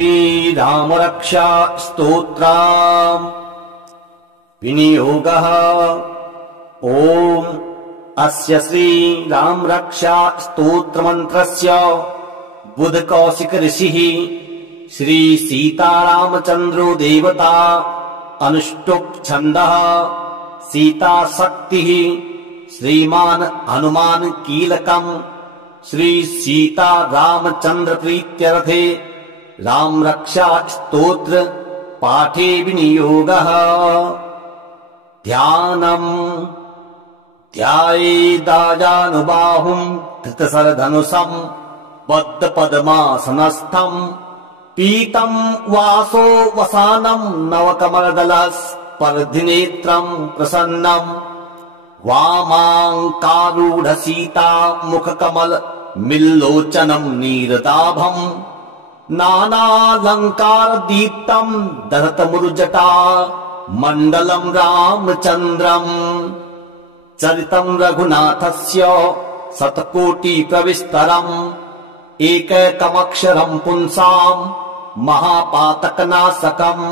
श्रीराम रक्षा स्तोत्र विनियोगः। ओम अस्य श्रीराम रक्षा स्तोत्र मंत्रस्य बुध कौशिक ऋषिः श्री सीतारामचंद्रो देवता अनुष्टुप् छन्दः सीता शक्तिः श्रीमान हनुमान कीलकम् श्री सीता रामचंद्र प्रीत्यर्थे राम रक्षा स्तोत्र पाठे विनियोगः। ध्यानम् ध्यायेदाजानुबाहुम् धृतशरधनुषम् बद्ध पद्मासनस्थम् पीतम् वासो वसानम् नवकमलदलस्पर्धिनेत्रम् प्रसन्नम् वामाङ्कारूढ सीता मुखकमल मिल्लोचनम् नीरदाभम् नानालंकार दीप्तम् दधतमुरुजटा मण्डलम् रामचन्द्रम् चरितम् रघुनाथस्य शतकोटि प्रविस्तरम् एकैकमक्षरम् पुंसाम् महापातकनाशकम्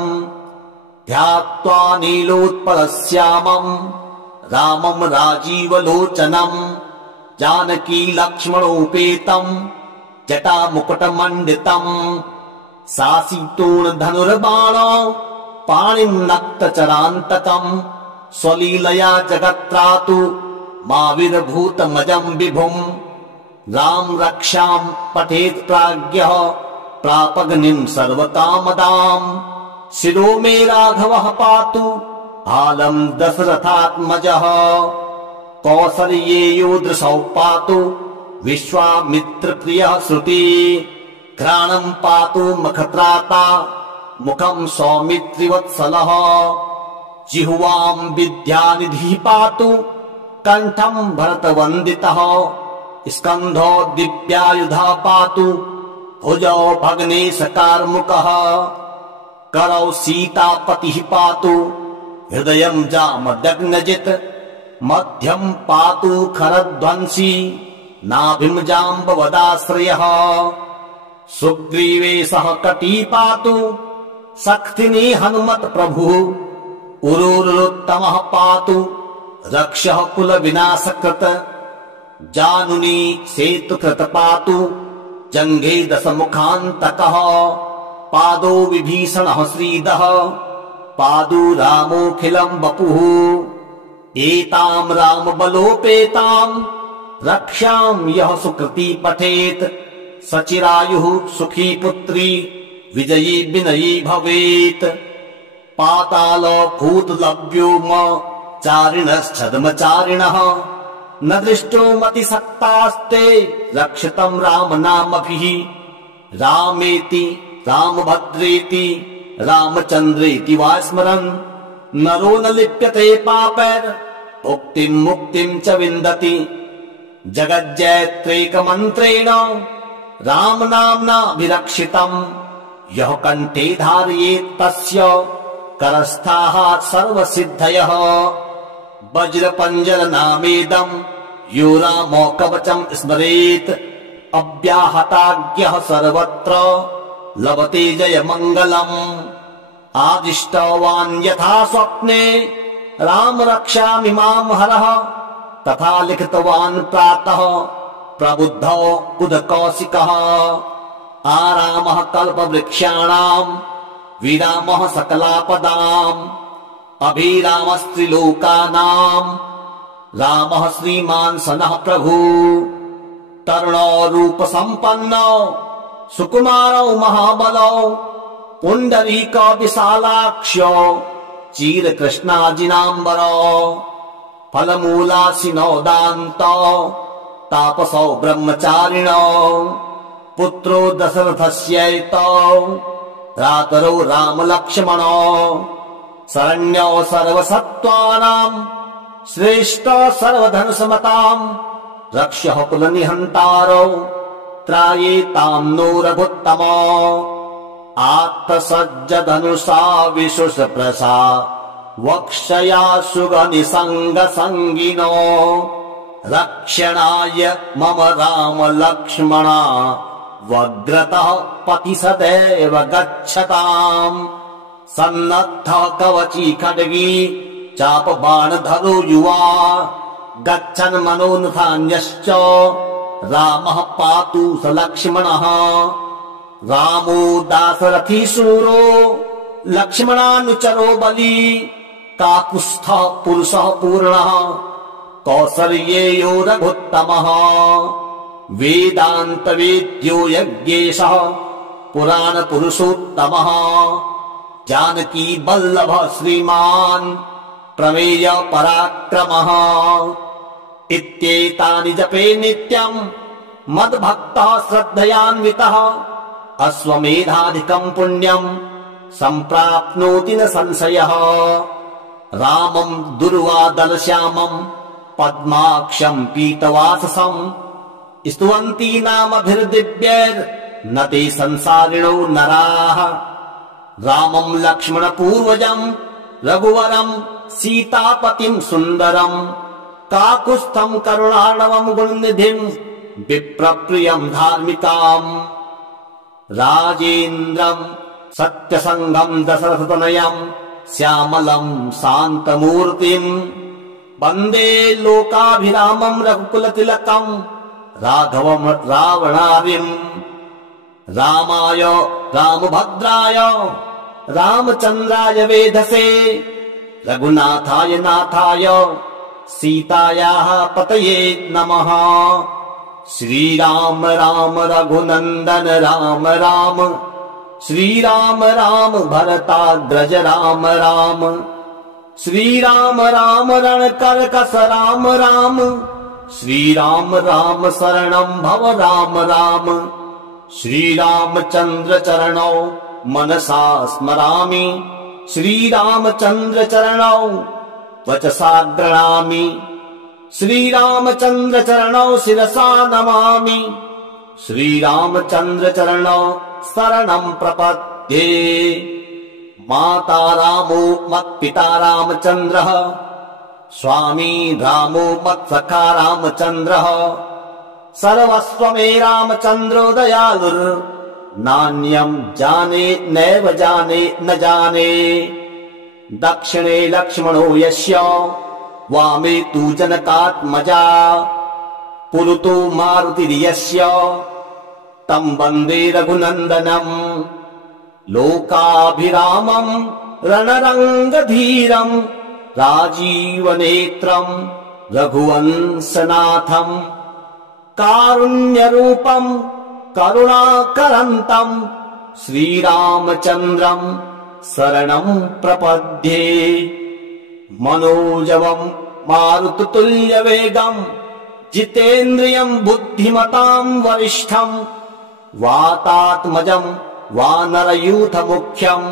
ध्यात्वा नीलोत्पलश्यामम् रामम् राजीवलोचनम् जानकी लक्ष्मणोपेतम् जटामुकुटमण्डितम् सासीतूण धनुर्बाणो पाणिम् नक्तचरान्तकम् स्वलीलया जगत्त्रातु माविर्भूतमजम् विभुम् राम रक्षाम् पठेत् प्राज्ञः प्रापग्निम् सर्वकामदाम् शिरो मे राघवः पातु आलम् दशरथात्मजः कौसल्येयो दृशौ पातु विश्वामित्र प्रियः श्रुति घ्राणम् पातु मखत्राता मुखम् सौमित्रिवत्सलः जिह्वाम् विद्यानिधिः पातु कण्ठम् भरतवन्दितः स्कन्धो दिव्यायुधः पातु भुजौ भग्नेशकार्मुकः करौ सीतापतिः पातु हृदयम् जामदग्नजित् मध्यम् पातु खरध्वंसी नाभिम् जाम्बवदाश्रयः सुग्रीवे सह कटी पातु शक्तिनी हनुमत् प्रभुः उरुरुत्तमः पातु रक्षः कुल विनाशकृत जानुनी सेतुकृत पातु जङ्घे दशमुखान्तकः पादो विभीषणः श्रीदः पादु रामोऽखिलम् वपुः एताम् रामबलोपेताम् रक्षाम् यः सुकृती पठेत् सचिरायुः सुखी पुत्री विजयी विनयी भवेत् पाताल भूतलव्योम चारिणश्छद्मचारिणः न दृष्टो मतिसक्तास्ते रक्षितम् राम नामभिः रामेति रामभद्रेति रामचन्द्रेति वा स्मरन् नरो न लिप्यते पापैर् भुक्तिम् मुक्तिम् च विन्दति जगज्जयत्रेकमन्त्रेण राम नाम्ना विरक्षितम् यः कण्ठे धारयेत् तस्य करस्थाः सर्वसिद्धयः वज्रपञ्जर नामेदम् यो रामो कवचम् स्मरेत् अव्याहताज्ञः सर्वत्र लभते जयमङ्गलम् आदिष्टवान् यथा स्वप्ने राम रक्षामि माम् हरः तथा लिखितवान् प्रातः प्रबुद्धो उदकौशिकः आरामः कल्पवृक्षाणाम् विरामः सकलापदाम् अभिरामस्त्रिलोकानाम् रामः श्रीमान् सनः प्रभु तरुणो रूपसम्पन्नो सुकुमारौ महाबलौ पुण्डरीको विशालाक्ष्यो चीरकृष्णाजिनाम्बरो फलमूलासिनो दान्तो तापसौ ब्रह्मचारिणो पुत्रो दशरथस्यैतो भ्रातरौ रामलक्ष्मणो शरण्यो सर्वसत्त्वानाम् श्रेष्ठो सर्वधनुषमताम् रक्षः कुलनिहन्तारौ त्रायेताम् नो रघुत्तमो आत्तसज्जधनुषा विशुषप्रसा वक्षया सुगनिसङ्गसङ्गिनो रक्षणाय मम राम लक्ष्मणा वग्रतः पति सदैव गच्छताम् सन्नद्धः कवची खड्गी चापबाणधरो युवा गच्छन् मनोनुधान्यश्च रामः पातु स लक्ष्मणः रामो दाशरथी शूरो लक्ष्मणानुचरो बली काकुत्स्थः पुरुषः पूर्णः कौसल्येयो रघुत्तमः वेदान्तवेद्यो यज्ञेशः पुराणपुरुषोत्तमः जानकी वल्लभः श्रीमान् प्रमेय पराक्रमः इत्येतानि जपे नित्यम् मद्भक्तः श्रद्धयान्वितः अश्वमेधाधिकम् पुण्यम् सम्प्राप्नोति न संशयः रामम् दुर्वादलश्यामम् पद्माक्षम् पीतवाससम् स्तुवन्ति नामभिर्दिव्यैर्न ते संसारिणो नराः रामम् लक्ष्मणपूर्वजम् रघुवरम् सीतापतिम् सुन्दरम् काकुत्स्थम् करुणार्णवम् गुणनिधिम् विप्रप्रियम् धार्मिकाम् राजेन्द्रम् सत्यसङ्गम् दशरथतनयम् श्यामलम् शान्तमूर्तिम् वन्दे लोकाभिरामम् रघुकुलतिलकम् राघवम् रावणार्यम् रामाय रामभद्राय रामचन्द्राय वेधसे रघुनाथाय नाथाय सीतायाः पतये नमः श्रीराम राम रघुनन्दन राम राम श्रीराम राम भरताग्रज राम राम श्रीराम राम रणकर्कश राम राम श्रीराम राम शरणं भव राम राम श्रीरामचन्द्र चरणौ मनसा स्मरामि श्रीरामचन्द्र चरणौ वचसा गृह्णामि श्रीरामचन्द्र चरणौ शिरसा नमामि श्रीरामचन्द्र चरणौ शरणं प्रपद्ये माता रामो मत्पिता रामचन्द्रः स्वामी रामो मत्सखा रामचन्द्रः सर्वस्व मे रामचन्द्रो दयालुर् नान्यं जाने नैव जाने न जाने दक्षिणे लक्ष्मणो यस्य वामे तु जनकात्मजा पुरुतो मारुतिर्यस्य तं वन्दे रघुनन्दनम् लोकाभिरामम् रणरङ्गधीरम् राजीवनेत्रम् रघुवंशनाथम् कारुण्यरूपम् करुणाकरन्तम् श्रीरामचन्द्रम् शरणम् प्रपद्ये मनोजवम् मारुततुल्यवेगम् जितेन्द्रियम् बुद्धिमताम् वरिष्ठम् वातात्मजम् वानरयूथमुख्यम्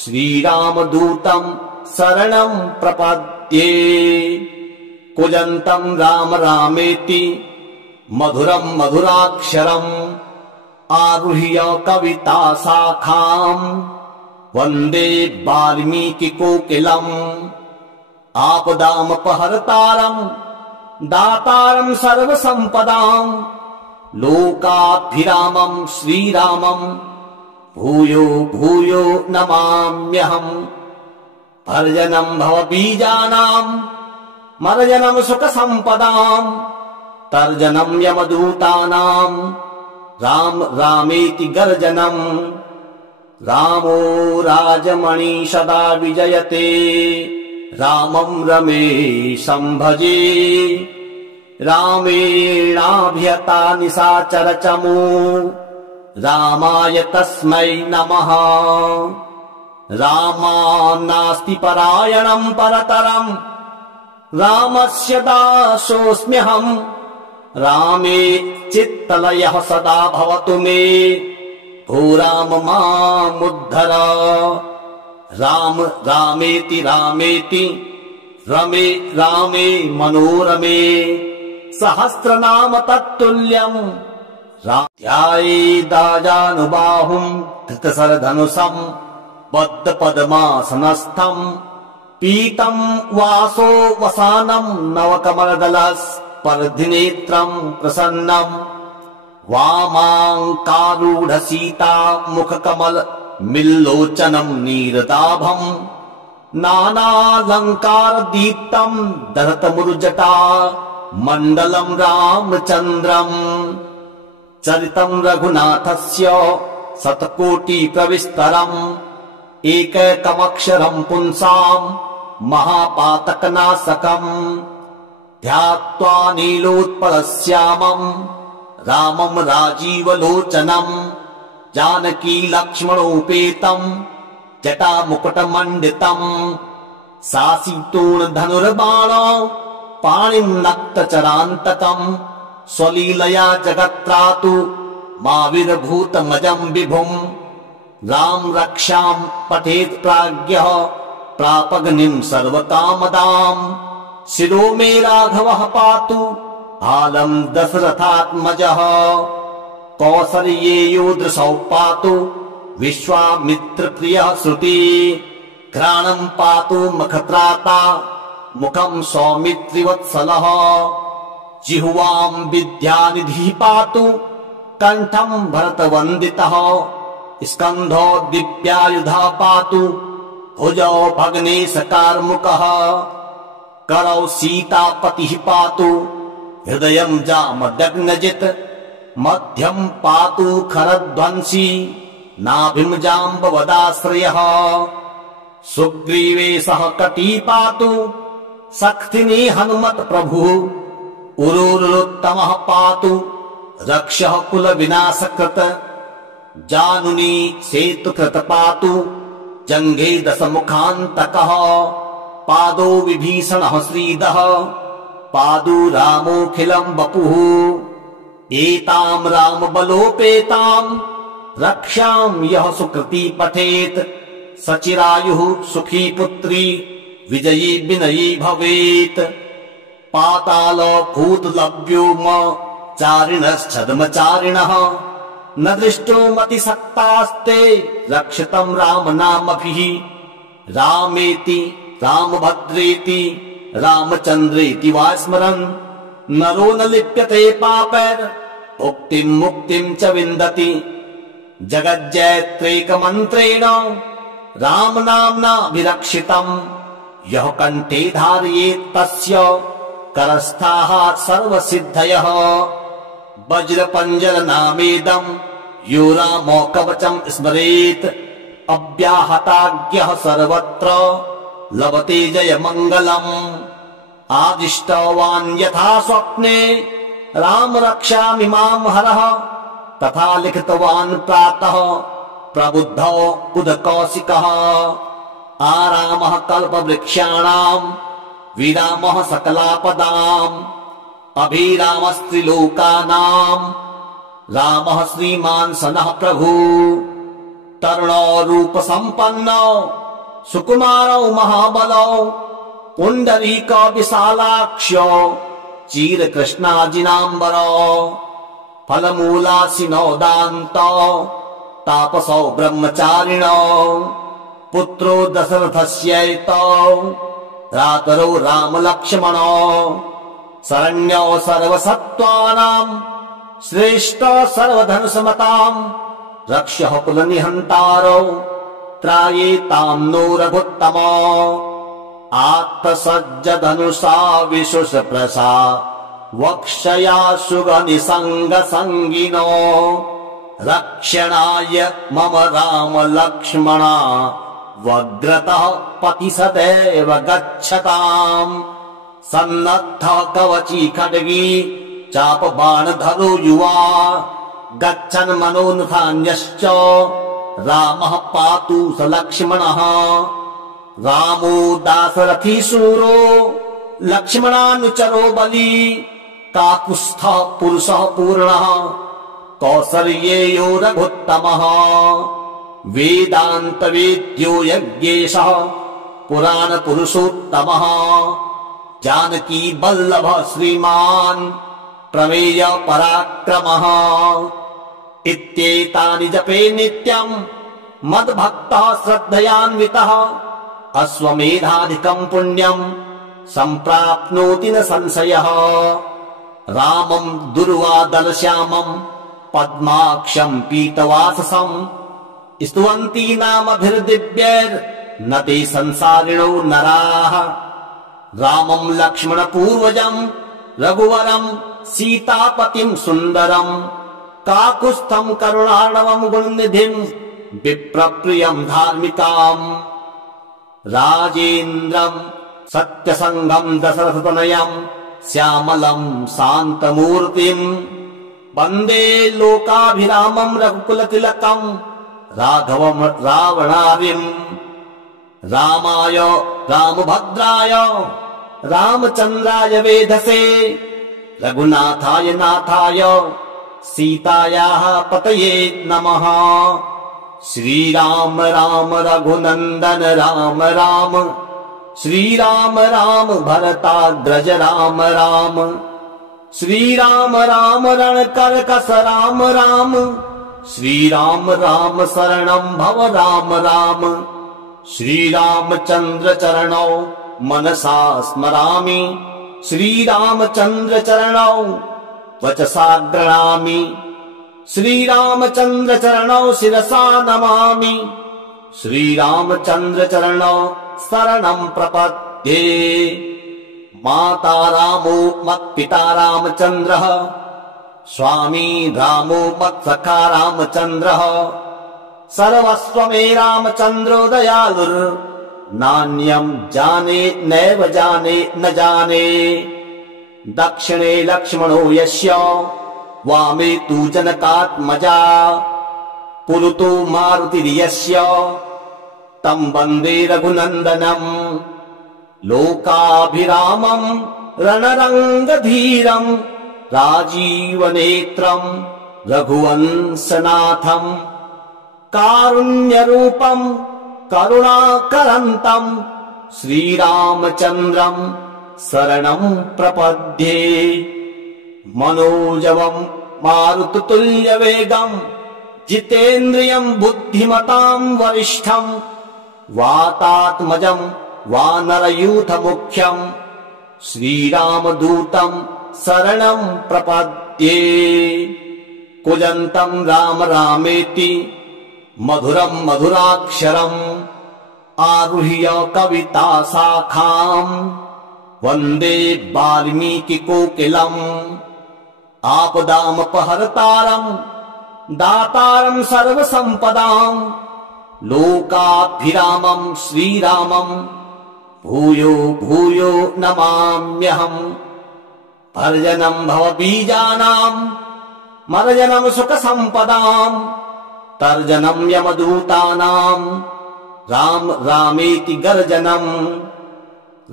श्रीरामदूतम् शरणम् प्रपद्ये कूजन्तम् राम रामेति मधुरम् मधुराक्षरम् आरुह्य कविता शाखाम् वन्दे वाल्मीकिकोकिलम् आपदामपहर्तारम् दातारम् सर्वसम्पदाम् लोकाभिरामम् श्रीरामम् भूयो भूयो नमाम्यहम् भर्जनम् भवबीजानाम् मर्जनम् सुखसम्पदाम् तर्जनम् यमदूतानाम् राम रामेति गर्जनम् रामो राजमणि सदा विजयते रामम् रमेशम् भजे रामेणाभिहता निशाचरचमू रामाय तस्मै नमः रामान्नास्ति परायणम् परतरम् रामस्य दासोऽस्म्यहम् रामे चित्तलयः सदा भवतु मे भो राम मामुद्धर राम रामेति रामेति रमे रामे मनोरमे सहस्रनाम तत्तुल्यम् ध्यायेदाजानुबाहुम् धृतशरधनुषम् बद्धपद्मासनस्थम् पीतम् वासो वसानम् नवकमलदलस्पर्धिनेत्रम् प्रसन्नम् वामाङ्कारूढ सीता मुखकमल मिल्लोचनम् नीरदाभम् नानालङ्कार दीप्तम् दधतमुरुजटा मण्डलम् रामचन्द्रम् चरितम् रघुनाथस्य शतकोटि प्रविस्तरम् एकैकमक्षरम् पुंसाम् महापातकनाशकम् ध्यात्वा नीलोत्पलश्यामम् रामम् राजीवलोचनम् जानकी लक्ष्मणोपेतम् जटामुकुटमण्डितम् सासीतूणधनुर्बाण पाणिम् नक्तचरान्तकम् स्वलीलया जगत्त्रातु माविर्भूतमजम् विभुम् राम रक्षाम् पठेत् प्राज्ञः प्रापगनिम् सर्वकामदाम् शिरो मे राघवः पातु आलम् दशरथात्मजः कौसल्येयो दृशौ पातु विश्वामित्रप्रियः श्रुति घ्राणम् पातु मखत्राता मुखम् सौमित्रिवत्सलः जिह्वाम् विद्यानिधिः पातु कण्ठम् भरतवन्दितः स्कन्धो दिव्यायुधः पातु भुजौ भग्नेशकार्मुकः करौ सीतापतिः पातु हृदयम् जामदग्नजित् मध्यम् पातु खरध्वंसी नाभिम् जाम्बवदाश्रयः सुग्रीवे सह कटी पातु सक्थिनी हनुमत् प्रभुः उरुरुत्तमः पातु रक्षः कुलविनाशकृत जानुनी सेतुकृत पातु जङ्घे दशमुखान्तकः पादो विभीषणः श्रीदः पादु रामोऽखिलम् वपुः एताम् रामबलोपेताम् रक्षाम् यः सुकृती पठेत् सचिरायुः सुखी पुत्री विजयी विनयी भवेत् पाताल भूतलव्योम चारिणश्छद्मचारिणः न दृष्टो मतिसक्तास्ते रक्षितम् राम नामभिः रामेति रामभद्रेति रामचन्द्रेति वा स्मरन् नरो न लिप्यते पापैर् भुक्तिम् मुक्तिम् च विन्दति जगज्जयत्रेकमन्त्रेण राम नाम्ना विरक्षितम् यः कण्ठे धारयेत् तस्य करस्थाः सर्वसिद्धयः वज्रपञ्जर नामेदम् यो रामो कवचम् स्मरेत् अव्याहताज्ञः सर्वत्र लभते जयमङ्गलम् आदिष्टवान् यथा स्वप्ने राम रक्षामि माम् हरः तथा लिखितवान् प्रातः प्रबुद्धो बुधकौशिकः आरामः कल्पवृक्षाणाम् विरामः सकलापदाम् अभिरामस्त्रिलोकानाम् रामः श्रीमान् सनः प्रभु तरुणो रूपसम्पन्नो सुकुमारौ महाबलौ पुण्डरीको विशालाक्ष्यो चीरकृष्णाजिनाम्बरो फलमूलासिनो दान्तो तापसौ ब्रह्मचारिणो पुत्रो दशरथस्यैतो भ्रातरौ रामलक्ष्मणो शरण्यो सर्वसत्त्वानाम् श्रेष्ठो सर्वधनुसमताम् रक्ष्यः कुलनिहन्तारौ त्रायेताम् नो रघुत्तमो आत्तसज्जधनुषा विशुषप्रसा वक्षया सुगनिसङ्गसङ्गिनो रक्षणाय मम राम लक्ष्मणा वग्रतः पति सदैव गच्छताम् सन्नद्धः कवची खड्गी चापबाणधरो युवा गच्छन् मनोनुधान्यश्च रामः पातु स लक्ष्मणः रामो दाशरथी शूरो लक्ष्मणानुचरो बली काकुत्स्थः पुरुषः पूर्णः कौसल्येयो रघुत्तमः वेदान्तवेद्यो यज्ञेशः पुराणपुरुषोत्तमः जानकी वल्लभः श्रीमान् प्रमेय पराक्रमः इत्येतानि जपे नित्यम् मद्भक्तः श्रद्धयान्वितः अश्वमेधाधिकम् पुण्यम् सम्प्राप्नोति न संशयः रामम् दुर्वादलश्यामम् पद्माक्षं पीतवाससं स्तुवन्ति नामभिर्दिव्यैर्न ते संसारिणो नराः। रामं लक्ष्मणपूर्वजं रघुवरं सीतापतिं सुन्दरं काकुत्स्थं करुणार्णवं गुणनिधिं विप्रप्रियं धार्मिकाम्। राजेन्द्रं सत्यसङ्गं दशरथतनयं श्यामलं शान्तमूर्तिं वन्दे लोकाभिरामं रघुकुलतिलकं राघवं रावणारिं। रामाय रामभद्राय रामचन्द्राय वेधसे रघुनाथाय नाथाय सीतायाः पतये नमः। श्रीराम राम रघुनन्दन राम राम श्रीराम राम भरताग्रज राम राम श्रीराम राम रणकर्कश राम राम श्रीराम राम शरणं भव राम राम। श्रीरामचन्द्र चरणौ मनसा स्मरामि श्रीरामचन्द्र चरणौ वचसा गृह्णामि श्रीरामचन्द्र चरणौ शिरसा नमामि श्रीरामचन्द्र चरणौ शरणं प्रपद्ये। माता रामो मत्पिता रामचन्द्रः स्वामी रामो मत्सखा रामचन्द्रः सर्वस्व मे रामचन्द्रो दयालुर्नान्यं जाने नैव जाने न जाने। दक्षिणे लक्ष्मणो यस्य वामे तु जनकात्मजा पुरुतो मारुतिर्यस्य तं वन्दे रघुनन्दनम्। लोकाभिरामं रणरङ्गधीरं राजीवनेत्रं रघुवंशनाथं कारुण्यरूपं करुणाकरन्तं श्रीरामचन्द्रं शरणं प्रपद्ये। मनोजवं मारुततुल्यवेगं जितेन्द्रियं बुद्धिमतां वरिष्ठं वातात्मजं वानरयूथमुख्यं श्रीरामदूतं शरणं प्रपद्ये। कूजन्तं राम रामेति मधुरं मधुराक्षरम् आरुह्य कविता शाखाम् वन्दे वाल्मीकिकोकिलम्। आपदामपहर्तारं दातारं सर्वसम्पदां लोकाभिरामं श्रीरामं भूयो भूयो नमाम्यहम्। भर्जनं भवबीजानां मर्जनं सुखसम्पदां तर्जनं यमदूतानां राम रामेति गर्जनम्।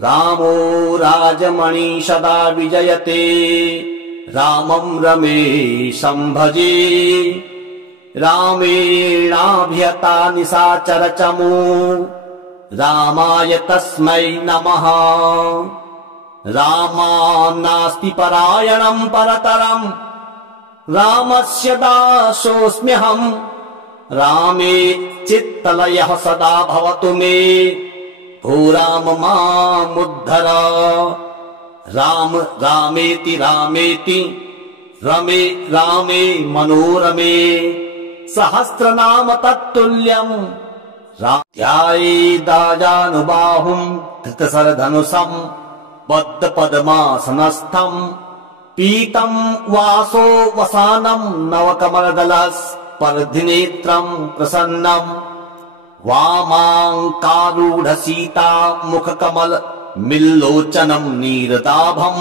रामो राजमणि सदा विजयते रामं रमेशं भजे रामेणाभिहता निशाचरचमू रामाय तस्मै नमः। रामान्नास्ति परायणं परतरं रामस्य दासोऽस्म्यहम्। रामे चित्तलयः सदा भवतु मे भो राम मामुद्धर। राम रामेति रामेति रमे रामे मनोरमे सहस्रनाम तत्तुल्यम्। ध्यायेदाजानुबाहुं धृतशरधनुषं बद्धपद्मासनस्थं पीतं वासो वसानं नवकमलदलस्पर्धिनेत्रं प्रसन्नं वामाङ्कारूढसीता मुखकमल मिल्लोचनं नीरदाभं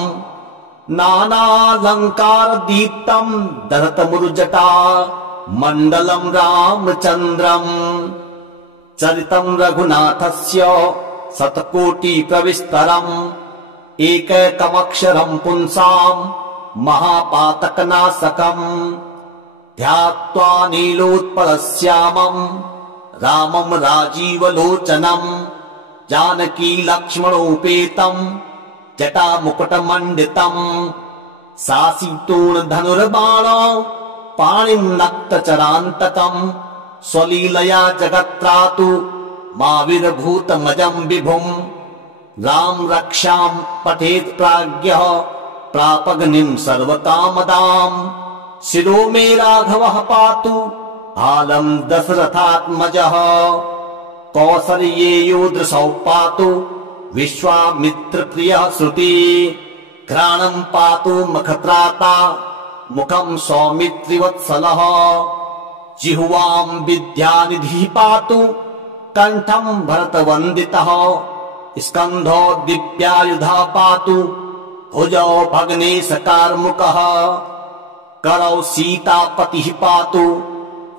नानालङ्कारदीप्तं दहतमुरुजटा मण्डलं रामचन्द्रम्। चरितं रघुनाथस्य शतकोटिप्रविस्तरम् एकैकमक्षरं पुंसां महापातकनाशकम्। ध्यात्वा नीलोत्पलश्यामं रामं राजीवलोचनं जानकी लक्ष्मणोपेतं जटामुकुटमण्डितं सासीतूणधनुर्बाणो पाणिं नक्तचरान्तकं स्वलीलया जगत्त्रातु माविर्भूतमजं विभुं। राम रक्षां पठेत् प्राज्ञः प्रापग्निं सर्वकामदां शिरो मे राघवः पातु आलं दशरथात्मजः कौसल्येयो दृशौ पातु विश्वामित्रप्रियः श्रुति घ्राणं पातु मखत्राता मुखं सौमित्रिवत्सलः जिह्वां विद्यानिधिः पातु कंठं भरतवन्दितः स्कन्धो दिव्यायुधः पातु भुजौ भग्नेशकार्मुकः करौ सीतापतिः पातु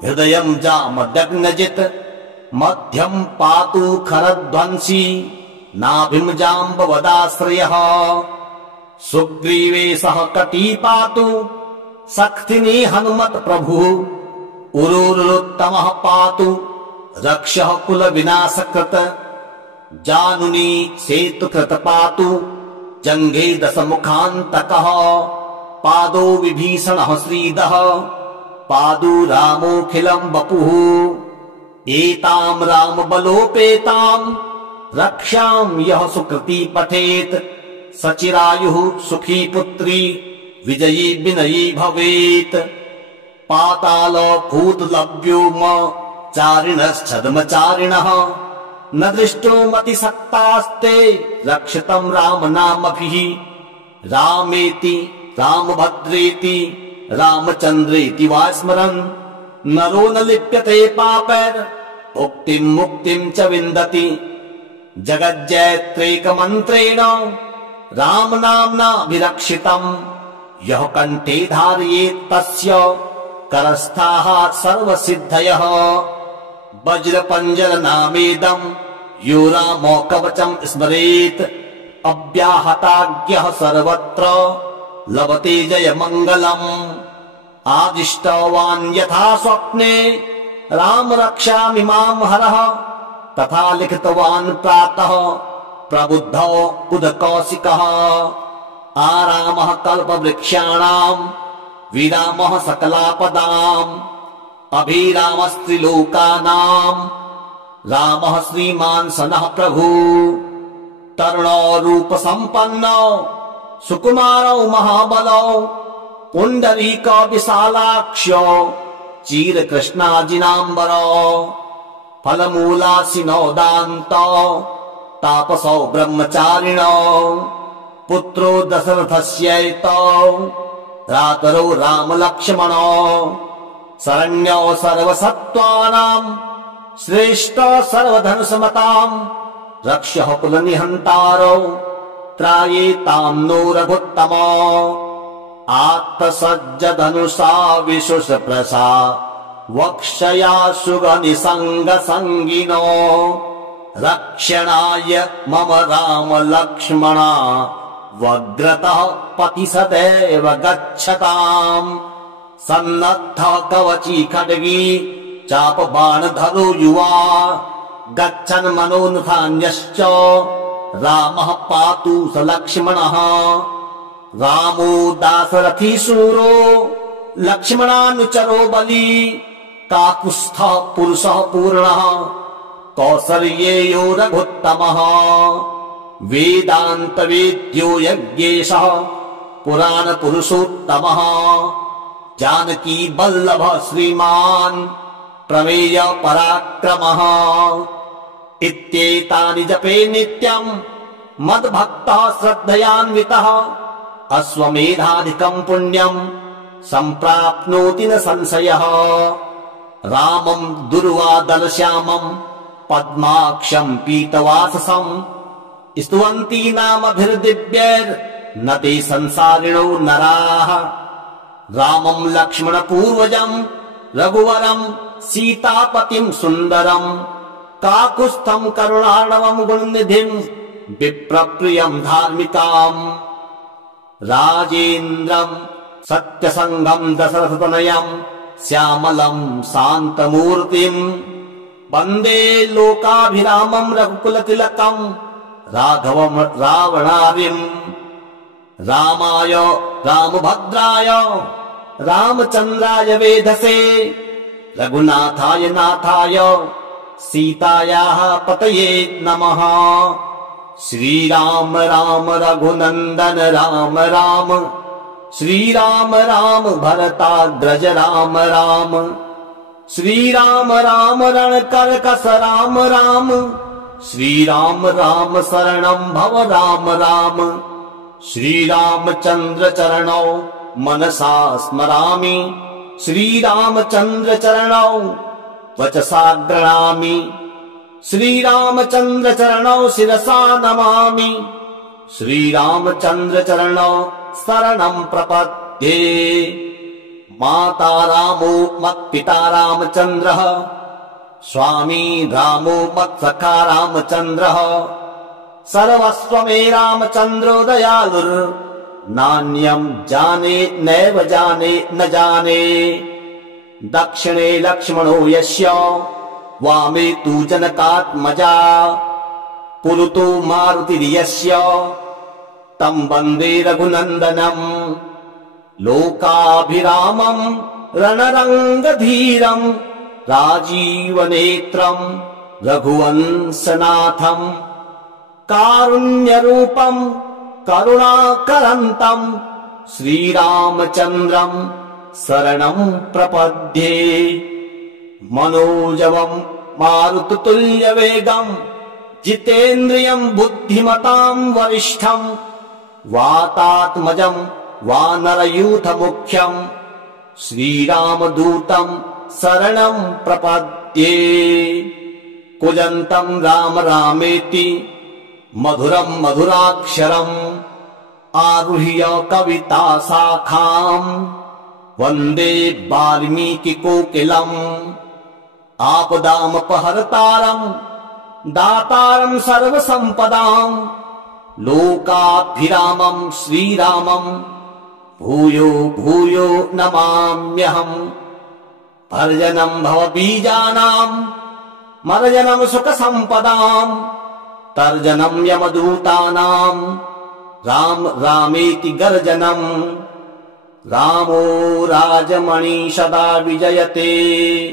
हृदयं जामदग्नजित् मध्यं पातु खरध्वंसी नाभिं जाम्बवदाश्रयः सुग्रीवे सह कटी पातु सक्थिनी हनुमत् प्रभुः उरुरुत्तमः पातु रक्षः कुलविनाशकृत जानुनी सेतुकृत पातु जङ्घे दशमुखान्तकः पादो विभीषणः श्रीदः पादु रामोऽखिलं वपुः एतां रामबलोपेतां रक्षां यः सुकृती पठेत् सचिरायुः सुखी पुत्री विजयी विनयी भवेत् पाताल भूतलव्योम चारिणश्छद्मचारिणः न दृष्टो मतिसक्तास्ते रक्षितं रामनामभिः रामेति रामभद्रेति रामचन्द्रेति वा स्मरन् नरो न लिप्यते पापैर् भुक्तिं मुक्तिं च विन्दति जगज्जयत्रेकमन्त्रेण रामनाम्ना विरक्षितम् यः कण्ठे धारयेत् तस्य करस्थाः सर्वसिद्धयः वज्रपञ्जरनामेदम् यो रामो कवचम् स्मरेत् अव्याहताज्ञः सर्वत्र लभते जयमङ्गलम् आदिष्टवान् यथा स्वप्ने राम रक्षामि मां हरः तथा लिखितवान् प्रातः प्रबुद्धो बुधकौशिकः आरामः कल्पवृक्षाणाम् विरामः सकलापदाम् अभिरामस्त्रिलोकानाम् रामः श्रीमान् सनः प्रभु तरुणो रूपसम्पन्नो सुकुमारौ महाबलौ पुण्डरीको विशालाक्ष्यो चीरकृष्णाजिनाम्बरो फलमूलासिनो दान्तो तापसौ ब्रह्मचारिणो पुत्रो दशरथस्यैतो भ्रातरौ रामलक्ष्मणो शरण्यो सर्वसत्त्वानां श्रेष्ठो सर्वधनुसमताम् रक्ष्यः कुलनिहन्तारौ त्रायेतां नो रघुत्तमो आत्तसज्जधनुषा विशुषप्रसा वक्षया सुगनिसङ्गसङ्गिनो रक्षणाय मम राम लक्ष्मणा वग्रतः पति सदैव गच्छताम् सन्नद्धः कवची खड्गी चापबाणधरो युवा गच्छन् मनोनुधान्यश्च रामः पातु स लक्ष्मणः रामो दाशरथी शूरो लक्ष्मणानुचरो बली काकुत्स्थः पुरुषः पूर्णः कौसल्येयो रघुत्तमः वेदान्तवेद्यो यज्ञेशः पुराणपुरुषोत्तमः जानकी वल्लभः श्रीमान् प्रमेय पराक्रमः इत्येतानि जपे नित्यम् मद्भक्तः श्रद्धयान्वितः अश्वमेधाधिकम् पुण्यम् सम्प्राप्नोति न संशयः रामम् दुर्वादलश्यामम् पद्माक्षम् पीतवाससम् स्तुवन्ति नामभिर्दिव्यैर्न ते संसारिणो नराः रामम् लक्ष्मणपूर्वजम् रघुवरम् सीतापतिम् सुन्दरम् काकुत्स्थम् करुणार्णवम् गुणनिधिम् विप्रप्रियम् धार्मिकाम् राजेन्द्रम् सत्यसङ्गम् दशरथतनयम् श्यामलम् शान्तमूर्तिम् वन्दे लोकाभिरामम् रघुकुलतिलकम् राघवम् रावणारिम् रामाय रामभद्राय रामचन्द्राय वेधसे रघुनाथाय नाथाय सीतायाः पतये नमः श्रीराम राम रघुनन्दन राम राम श्रीराम राम भरताग्रज राम राम, श्रीराम राम रणकर्कश राम राम, श्रीराम राम शरणं भव राम राम, श्रीरामचंद्र चरणौ मनसा स्मरामि, श्रीरामचंद्र चरणौ वचसा गृह्णामि, श्रीरामचंद्र चरणौ शिरसा नमामि, श्रीरामचंद्र चरणौ शरणं प्रपद्ये। माता रामो मत्पिता रामचंद्रः, स्वामी रामो मत्सखा रामचंद्रः, सर्वस्व मे रामचंद्रो दयालुर्, नान्यं जाने नैव जाने न जाने। दक्षिणे लक्ष्मणो यस्य, वामे तु जनकात्मजा, पुरुतो मारुतिर्यस्य, तं वन्दे रघुनन्दनम्। लोकाभिरामं रणरङ्गधीरं, राजीवनेत्रं रघुवंशनाथं, कारुण्यरूपं करुणाकरन्तं, श्रीरामचन्द्रं शरणं प्रपद्ये। मनोजवं मारुततुल्यवेगं, जितेन्द्रियं बुद्धिमतां वरिष्ठं, वातात्मजं वानरयूथमुख्यं, श्रीरामदूतं शरणं प्रपद्ये। कूजन्तं राम रामेति मधुरं मधुराक्षरम्, आरुह्य कविता शाखाम्, वन्दे वाल्मीकिकोकिलम्। आपदामपहर्तारं दातारं सर्वसम्पदां, लोकाभिरामं श्रीरामं भूयो भूयो नमाम्यहम्। भर्जनं भवबीजानां, मर्जनं सुखसम्पदां, तर्जनं यमदूतानां, राम रामेति गर्जनम्। रामो राजमणि सदा विजयते,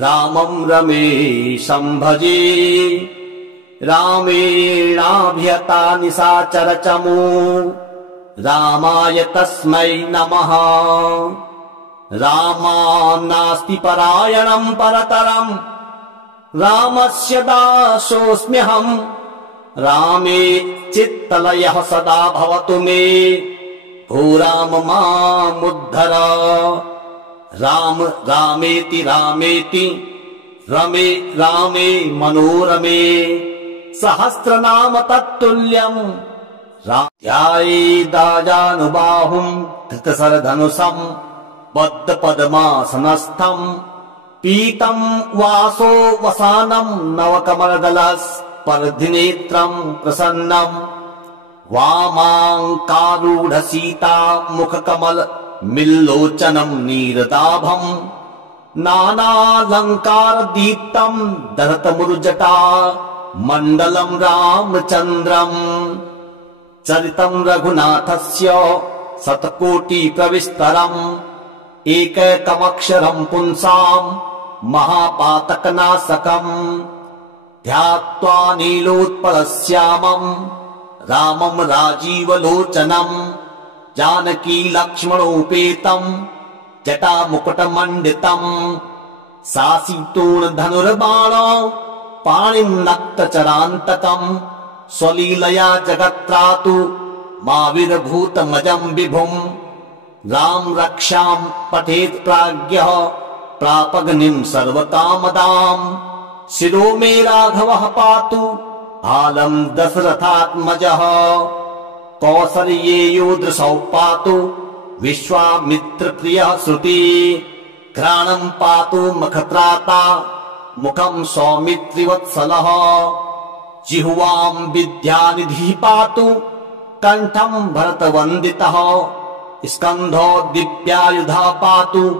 रामं रमेशं भजे, रामेणाभिहता निशाचरचमू, रामाय तस्मै नमः। रामान्नास्ति परायणं परतरं, रामस्य दासोऽस्म्यहम्। रामे चित्तलयः सदा भवतु मे, भो राम मामुद्धर। राम रामेति रामेति रमे रामे मनोरमे, सहस्रनाम तत्तुल्यम्। ध्यायेदाजानुबाहुं धृतशरधनुषं, बद्धपद्मासनस्थं, पीतं वासो वसानं नवकमलदलस्पर्धिनेत्रं प्रसन्नं। वामाङ्कारूढ सीता मुखकमल मिल्लोचनं नीरदाभं, नानालङ्कार दीप्तं दहतमुरुजटा मण्डलं रामचन्द्रम्। चरितं रघुनाथस्य शतकोटि प्रविस्तरम्, एकैकमक्षरं पुंसां महापातकनाशकम्। ध्यात्वा नीलोत्पलश्यामं रामं राजीवलोचनम्, जानकी लक्ष्मणोपेतं जटामुकुटमण्डितम्। सासीतूणधनुर्बाणो पाणिं नक्तचरान्तकम्, स्वलीलया जगत्त्रातु माविर्भूतमजं विभुम्। राम रक्षां पठेत् प्राज्ञः प्रापग्निं सर्वकामदाम्, शिरो मे राघवः पातु आलं दशरथात्मजः। कौसल्येयो दृशौ पातु विश्वामित्रप्रियः श्रुति, घ्राणं पातु मखत्राता मुखं सौमित्रिवत्सलः। जिह्वां विद्यानिधिः पातु कण्ठं भरतवन्दितः, स्कन्धो दिव्यायुधः पातु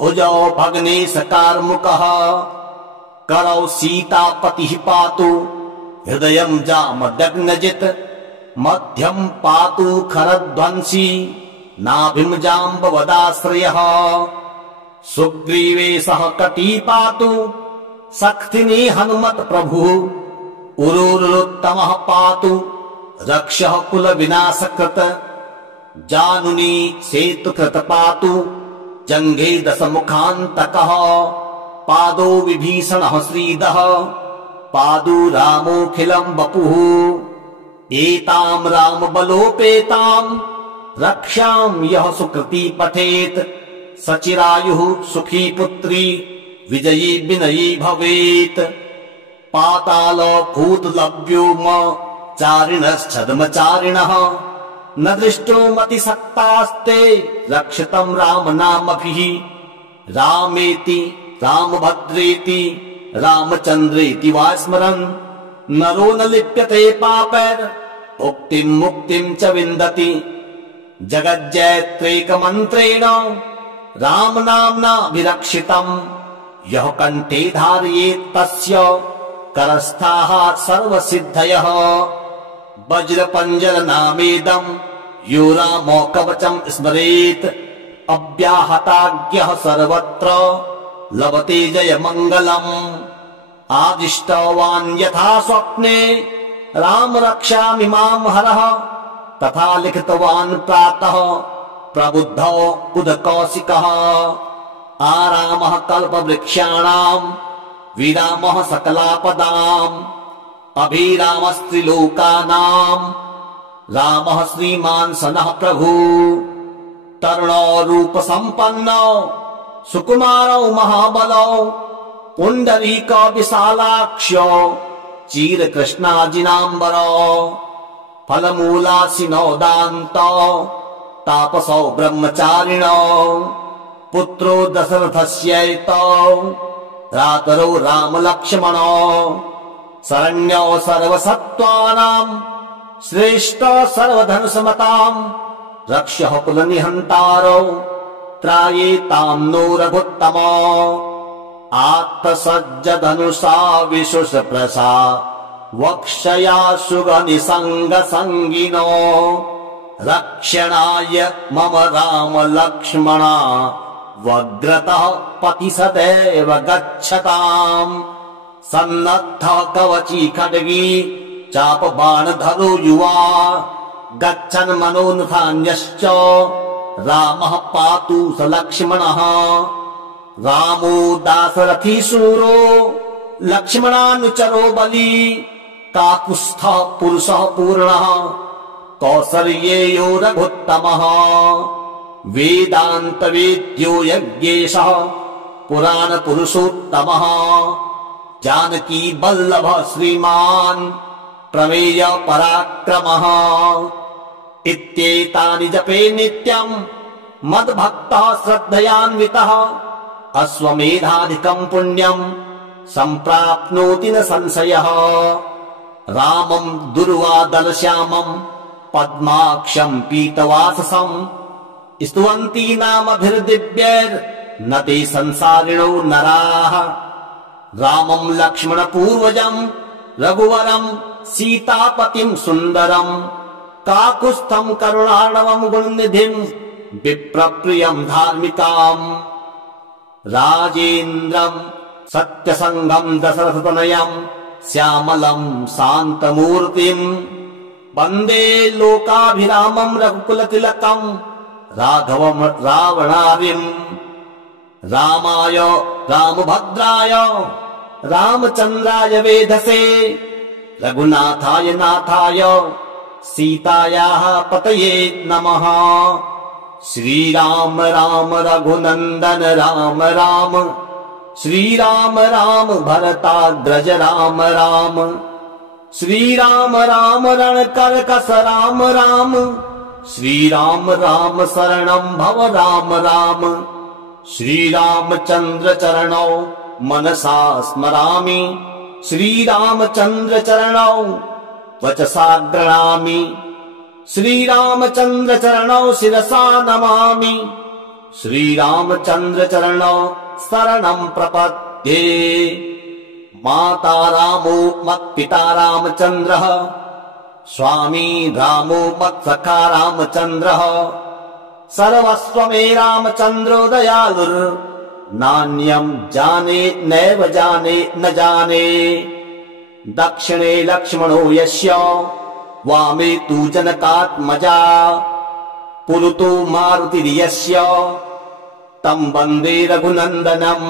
भुजौ भग्नेशकार्मुकः। करौ सीतापतिः पातु हृदयं जामदग्नजित्, मध्यं पातु खरध्वंसी नाभिं जाम्बवदाश्रयः। सुग्रीवे सह कटी पातु शक्तिनी हनुमत् प्रभुः, उरुरुत्तमः पातु रक्षः कुलविनाशकृत्। जानुनी सेतु कृत पातु जंघे दशमुखान्तकः पादो विभीषणः श्रीदः पादु रामोऽखिलम् वपुः एताम् राम बलोपेताम् रक्षाम् यः सुकृती पठेत् सचिरायुः सुखी पुत्री विजयी विनयी भवेत् पाताल भूतलव्योम चारिणश्छद्मचारिणः न दृष्टो मतिसक्तास्ते रक्षितम् राम नामभिः रामेति रामभद्रेति रामचन्द्रेति वा स्मरन् नरो न लिप्यते पापैर् मुक्तिम् मुक्तिम् च विन्दति जगज्जयत्रेकमन्त्रेण राम नाम्ना विरक्षितम् यः कण्ठे धारयेत् तस्य करस्थाः सर्वसिद्धयः वज्रपञ्जर नामेदम् यो रामो कवचम् स्मरेत् अव्याहताज्ञः सर्वत्र लभते जयमङ्गलम् आदिष्टवान् यथा स्वप्ने राम रक्षामि माम् हरः तथा लिखितवान् प्रातः प्रबुद्धो बुधकौशिकः आरामः कल्पवृक्षाणाम् विरामः सकलापदाम् अभिरामस्त्रिलोकानाम् रामः श्रीमान् सनः प्रभु तरुणो रूपसम्पन्नो सुकुमारौ महाबलौ पुण्डरीक विशालाक्ष्यो चीरकृष्णाजिनाम्बरो फलमूलासिनो दान्तो तापसौ ब्रह्मचारिणो पुत्रो दशरथस्यैतो भ्रातरौ रामलक्ष्मणो शरण्यो सर्वसत्त्वानाम् श्रेष्ठ सर्वधनुसमताम् रक्ष्यः कुलनिहन्तारौ त्रायेताम् नो रघुत्तमो आत्तसज्जधनुषा विशुषप्रसा वक्षया सुगनिसङ्गसङ्गिनो रक्षणाय मम राम लक्ष्मणा वग्रतः पति सदैव गच्छताम् सन्नद्ध कवची खड्गी चाप बाणधरो युवा गच्छन् मनोनुधान्यश्च रामः पातु स लक्ष्मणः रामो दाशरथी शूरो लक्ष्मणानुचरो बली काकुत्स्थः पुरुषः पूर्णः कौसल्येयो रघुत्तमः वेदान्तवेद्यो यज्ञेशः पुराणपुरुषोत्तमः जानकी वल्लभः श्रीमान् प्रमेय पराक्रमः इत्येतानि जपे नित्यम् मद्भक्तः श्रद्धयान्वितः अश्वमेधाधिकम् पुण्यम् सम्प्राप्नोति न संशयः रामम् दुर्वादलश्यामम् पद्माक्षम् पीतवाससम् स्तुवन्ति नामभिर्दिव्यैर्न ते संसारिणो नराः रामम् लक्ष्मणपूर्वजम् रघुवरम् सीतापतिम् सुन्दरम् काकुत्स्थम् करुणार्णवम् गुणनिधिम् विप्रप्रियम् धार्मिकाम् राजेन्द्रम् सत्यसङ्गम् दशरथतनयम् श्यामलम् शान्तमूर्तिम् वन्दे लोकाभिरामम् रघुकुलतिलकम् राघवम् रावणारिम् रामाय रामभद्राय रामचन्द्राय वेधसे रघुनाथाय नाथाय सीतायाः पतये नमः श्रीराम राम रघुनन्दन राम राम श्रीराम राम भरताग्रज राम राम श्रीराम राम रणकर्कश राम राम श्रीराम राम शरणं भव राम राम श्रीरामचन्द्र चरणौ मनसा स्मरामि श्रीरामचन्द्र चरणौ वचसा गृह्णामि श्रीरामचन्द्र चरणौ शिरसा नमामि श्रीरामचन्द्र चरणौ शरणं प्रपद्ये माता रामो मत्पिता रामचन्द्रः स्वामी रामो मत्सखा रामचन्द्रः सर्वस्व मे रामचन्द्रो दयालुर्नान्यं जाने नैव जाने न जाने दक्षिणे लक्ष्मणो यस्य वामे तु जनकात्मजा पुरुतो मारुतिर्यस्य तं वन्दे रघुनन्दनम्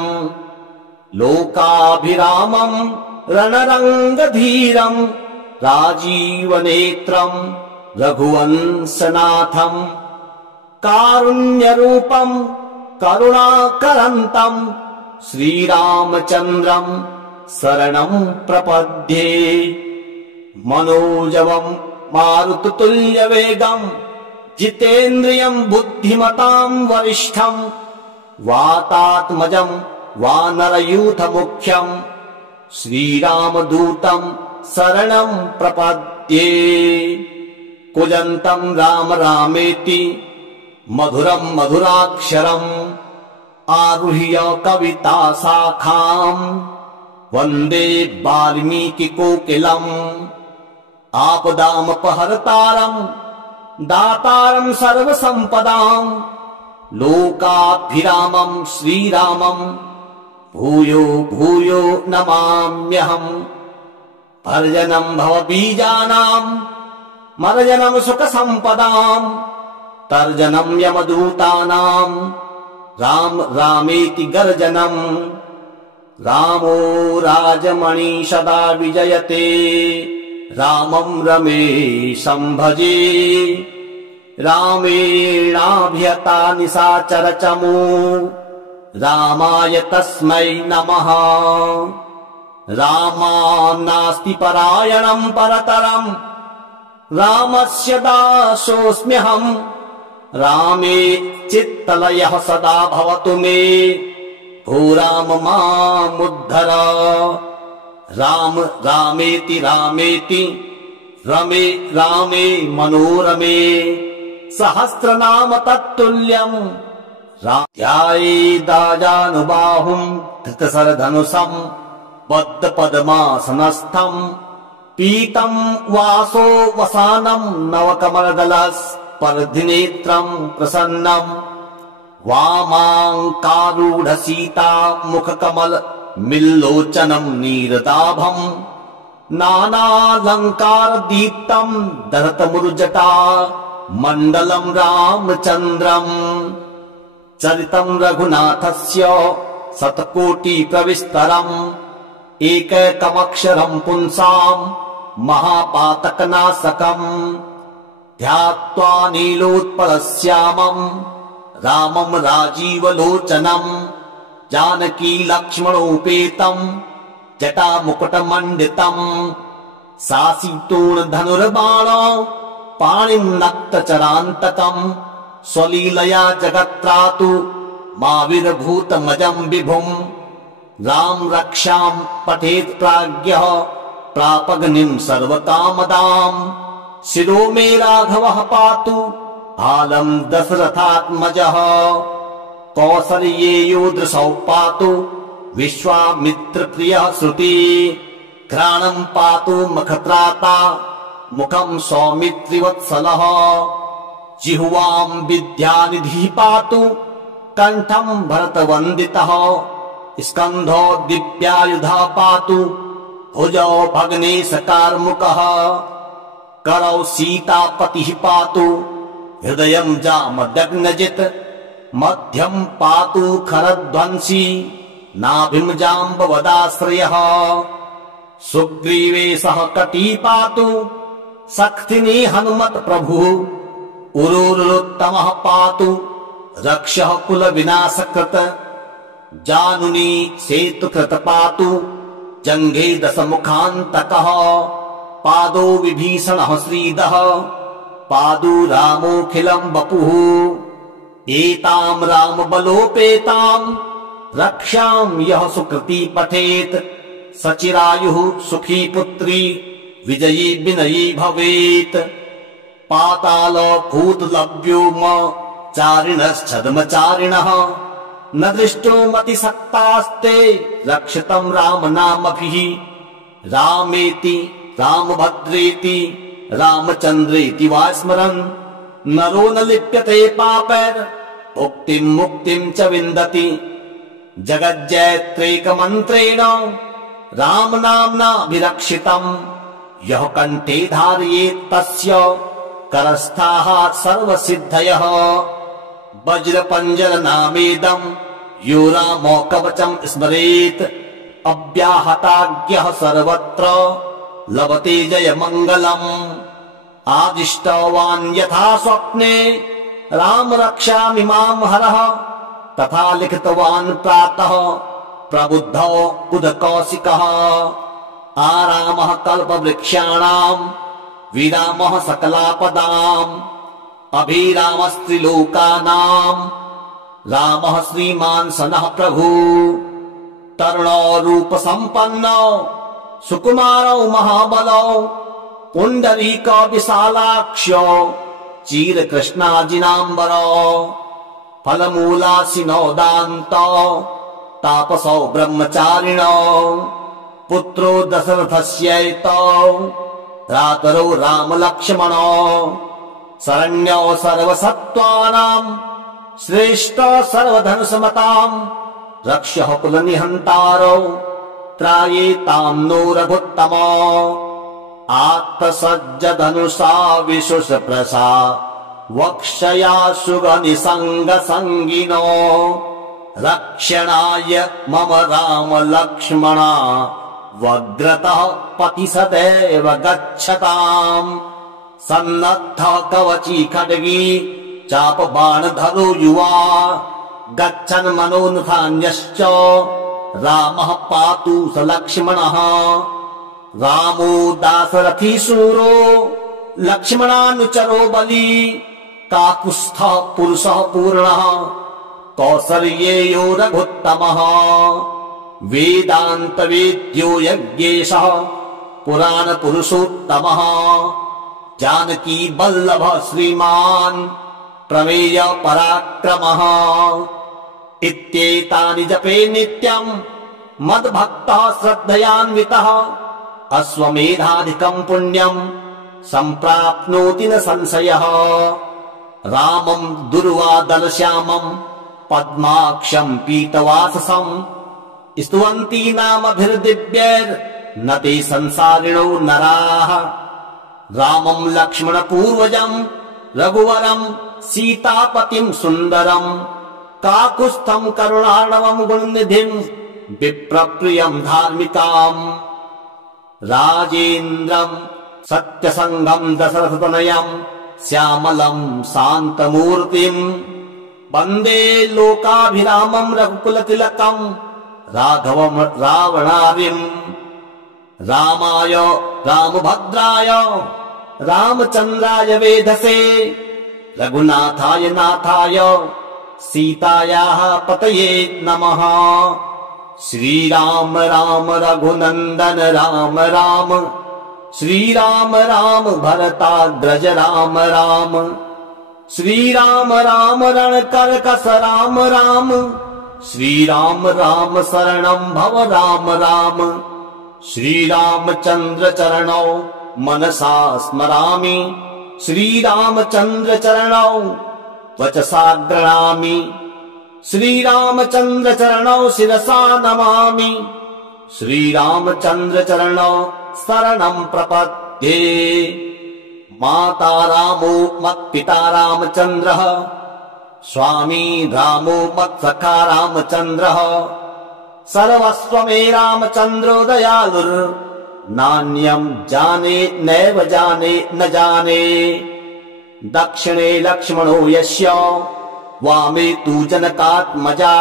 लोकाभिरामम् रणरङ्गधीरम् राजीवनेत्रम् रघुवंशनाथम् कारुण्यरूपम् करुणाकरन्तम् श्रीरामचन्द्रम् शरणम् प्रपद्ये मनोजवम् मारुततुल्यवेगम् जितेन्द्रियम् बुद्धिमताम् वरिष्ठम् वातात्मजम् वानरयूथमुख्यम् श्रीरामदूतम् शरणम् प्रपद्ये कूजन्तम् राम रामेति मधुरम् मधुराक्षरम् आरुह्य कविता शाखाम् वन्दे वाल्मीकिकोकिलम् आपदामपहर्तारम् दातारम् सर्वसम्पदाम् लोकाभिरामम् श्रीरामम् भूयो भूयो नमाम्यहम् भर्जनम् भवबीजानाम् मर्जनम् सुखसम्पदाम् तर्जनम् यमदूतानाम् राम रामेति गर्जनम् रामो राजमणि सदा विजयते रामम् रमेशम् भजे रामेणाभिहता निशाचरचमू रामाय तस्मै नमः रामान्नास्ति परायणम् परतरम् रामस्य दासोऽस्म्यहम् रामे चित्तलयः सदा भवतु मे भो राम मामुद्धर राम रामेति रामेति रमे रामे मनोरमे सहस्रनाम तत्तुल्यम् ध्यायेदाजानुबाहुम् धृतशरधनुषम् बद्धपद्मासनस्थम् पीतम् वासो वसानम् नवकमलदलस्पर्धिनेत्रम् प्रसन्नम् वामाङ्कारूढसीता मुखकमल मिल्लोचनम् नीरदाभम् नानालङ्कार दीप्तम् दहतमुरुजटा मण्डलम् रामचन्द्रम् चरितम् रघुनाथस्य शतकोटि प्रविस्तरम् एकैकमक्षरम् पुंसाम् महापातकनाशकम् ध्यात्वा नीलोत्पलश्यामम् रामम् राजीवलोचनम् जानकी लक्ष्मणोपेतम् जटामुकुटमण्डितम् सासीतूणधनुर्बाणो पाणिम् नक्तचरान्तकम् स्वलीलया जगत्त्रातु माविर्भूतमजम् विभुम् राम रक्षाम् पठेत् प्राज्ञः प्रापग्निम् सर्वकामदाम् शिरो मे राघवः पातु आलम् दशरथात्मजः कौसल्येयो दृशौ पातु विश्वामित्रप्रियः श्रुति घ्राणम् पातु मखत्राता मुखम् सौमित्रिवत्सलः जिह्वाम् विद्यानिधिः पातु कण्ठम् भरतवन्दितः स्कन्धो दिव्यायुधः पातु भुजौ भग्नेशकार्मुकः करौ सीतापतिः पातु हृदयम् जामदग्नजित् मध्यम् पातु खरध्वंसी नाभिम् जाम्बवदाश्रयः सुग्रीवे सह कटी पातु शक्तिनी हनुमत् प्रभुः उरुरुत्तमः पातु रक्षः कुलविनाशकृत जानुनी सेतुकृत पातु जङ्घे दशमुखान्तकः पादो विभीषणः श्रीदः पादु रामोऽखिलम् वपुः एताम् रामबलोपेताम् रक्षाम् यः सुकृती पठेत् सचिरायुः सुखी पुत्री विजयी विनयी भवेत् पाताल भूतलव्योम चारिणश्छद्मचारिणः न दृष्टो मतिसक्तास्ते रक्षितम् रामनामभिः रामेति रामभद्रेति रामचन्द्रेति वा स्मरन् नरो न लिप्यते पापैर् मुक्तिम् मुक्तिम् च विन्दति जगज्जयत्रेकमन्त्रेण रामनाम्ना विरक्षितम् यः कण्ठे धारयेत् तस्य करस्थाः सर्वसिद्धयः वज्रपञ्जर नामेदम् यो रामो कवचम् स्मरेत् अव्याहताज्ञः सर्वत्र लभते जयमङ्गलम् आदिष्टवान् यथा स्वप्ने राम रक्षामि माम् हरः तथा लिखितवान् प्रातः प्रबुद्धो बुधकौशिकः आरामः कल्पवृक्षाणाम् विरामः सकलापदाम् अभिरामस्त्रिलोकानाम् रामः श्रीमान् सनः प्रभु तरुणो रूप सम्पन्नो सुकुमारौ महाबलौ पुण्डरीक विशालाक्ष्यो चीरकृष्णाजिनाम्बरो फलमूलासिनो दान्तो तापसौ ब्रह्मचारिणो पुत्रो दशरथस्यैतो भ्रातरौ रामलक्ष्मणो शरण्यो सर्वसत्त्वानाम् श्रेष्ठो सर्वधनुषमताम् रक्षः कुलनिहन्तारौ त्रायेताम् नो रघुत्तमो आत्मसज्जधनुषा विशुषप्रसा वक्षया सुगनिसङ्गसङ्गिनो रक्षणाय मम राम लक्ष्मणा वग्रतः पति सदैव गच्छताम् सन्नद्धः कवची खड्गी चापबाणधरो युवा गच्छन् मनोनुधान्यश्च रामः पातु स लक्ष्मणः रामो दाशरथी शूरो लक्ष्मणानुचरो बली काकुत्स्थः पुरुषः पूर्णः कौसल्येयो रघुत्तमः वेदान्तवेद्यो यज्ञेशः पुराणपुरुषोत्तमः जानकी वल्लभः श्रीमान् प्रमेय पराक्रमः इत्येतानि जपे नित्यम् मद्भक्तः श्रद्धयान्वितः अश्वमेधाधिकम् पुण्यम् सम्प्राप्नोति न संशयः रामम् दुर्वादलश्यामम् पद्माक्षम् पीतवाससम् स्तुवन्ति नामभिर्दिव्यैर्न ते संसारिणो नराः रामम् लक्ष्मणपूर्वजम् रघुवरम् सीतापतिम् सुन्दरम् काकुत्स्थम् करुणार्णवम् गुणनिधिम् विप्रप्रियम् धार्मिकाम् राजेन्द्रम् सत्यसङ्गम् दशरथतनयम् श्यामलम् शान्तमूर्तिम् वन्दे लोकाभिरामम् रघुकुलतिलकम् राघवम् रावणारिम् रामाय रामभद्राय रामचन्द्राय वेधसे रघुनाथाय नाथाय सीतायाः पतये नमः श्रीराम राम रघुनन्दन राम राम श्रीराम राम भरताग्रज राम राम श्रीराम राम रणकर्कश राम राम श्रीराम राम शरणं भव राम राम श्रीरामचन्द्र चरणौ मनसा स्मरामि श्रीरामचन्द्र चरणौ वचसा गृह्णामि श्रीरामचन्द्र चरणौ शिरसा नमामि श्रीरामचन्द्र चरणौ शरणं प्रपद्ये माता रामो मत्पिता रामचन्द्रः स्वामी रामो मत्सखा रामचन्द्रः सर्वस्व मे रामचन्द्रो दयालुर्नान्यम् जाने नैव जाने न जाने दक्षिणे लक्ष्मणो यस्य वामे तु जनकात्मजा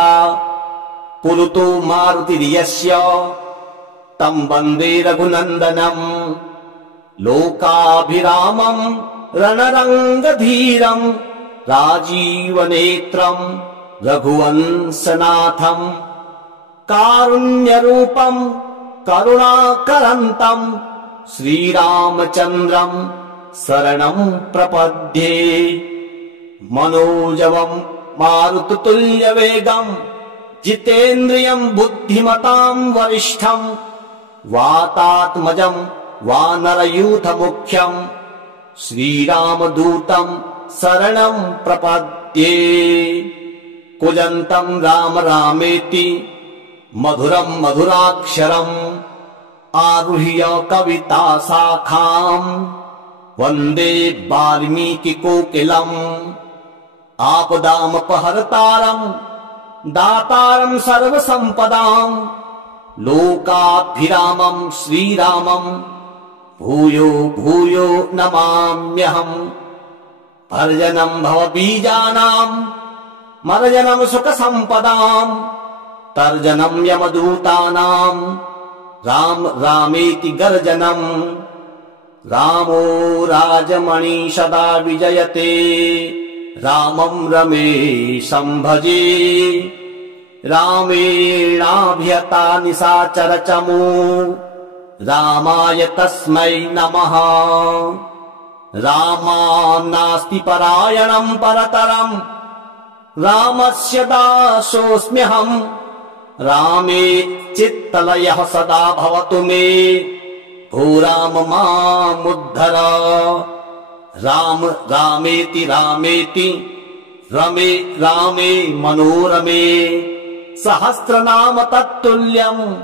पुरुतो मारुतिर्यस्य तं वन्दे रघुनन्दनम् लोकाभिरामम् रणरङ्गधीरम् राजीवनेत्रम् रघुवंशनाथम् कारुण्यरूपम् करुणाकरन्तम् श्रीरामचन्द्रम् शरणं प्रपद्ये मनोजवम् मारुततुल्यवेगम् जितेन्द्रियम् बुद्धिमताम् वरिष्ठम् वातात्मजम् वानरयूथमुख्यम् श्रीरामदूतम् शरणं प्रपद्ये कुजन्तम् राम रामेति मधुरम् मधुराक्षरम् आरुह्य कविता शाखाम् वन्दे वाल्मीकिकोकिलम् आपदामपहर्तारम् दातारम् सर्वसम्पदाम् लोकाभिरामम् श्रीरामम् भूयो भूयो नमाम्यहम्। भर्जनम् भवबीजानाम् मर्जनम् सुखसम्पदाम् तर्जनम् यमदूतानाम् राम रामेति गर्जनम्। रामो राजमणि सदा विजयते रामम् रमेशम् भजे। रामेणाभिहता निशाचरचमू रामाय तस्मै नमः। रामान्नास्ति परायणम् परतरम् रामस्य दासोऽस्म्यहम्। रामे चित्तलयः सदा भवतु मे भो राम मामुद्धर। राम रामेति रामेति रमे रामे मनोरमे सहस्रनाम तत्तुल्यम्।